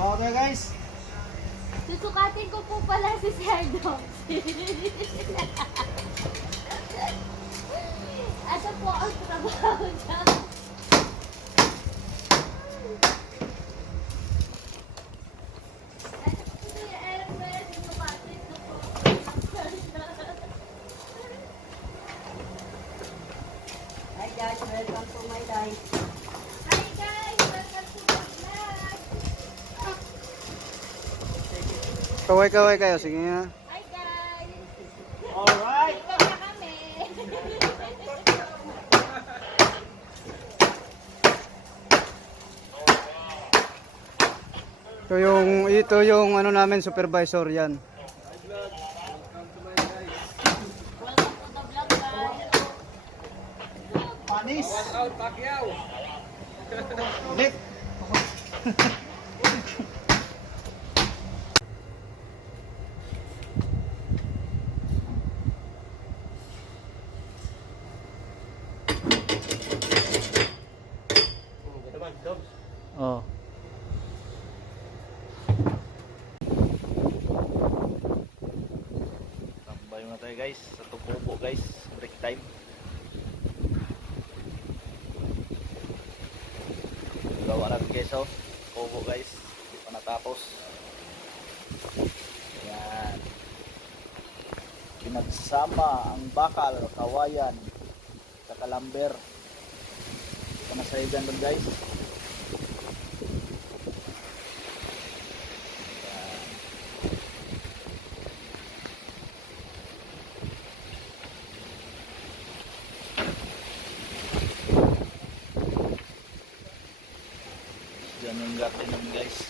Trabaho tayo guys. Susukatin ko po pala si Sir Dox. Ito po ang trabaho niya. Hi guys, welcome to my life. Hi guys! Welcome to my vlog! Kaway-kaway kayo, sige nga. Hi guys! Alright. Welcome na kami! Ito yung ano namin, supervisor yan. Welcome to the vlog guys! Panis. Nick. Oh. Tambay muna tayo guys sa tukubo guys, break time. Gawa natin guys oh, tukubo guys, hindi pa natapos. Yan. Pinagsama ang bakal, kawayan, sa kalamber. Panasayigan doon guys. Yan yung garden namin guys.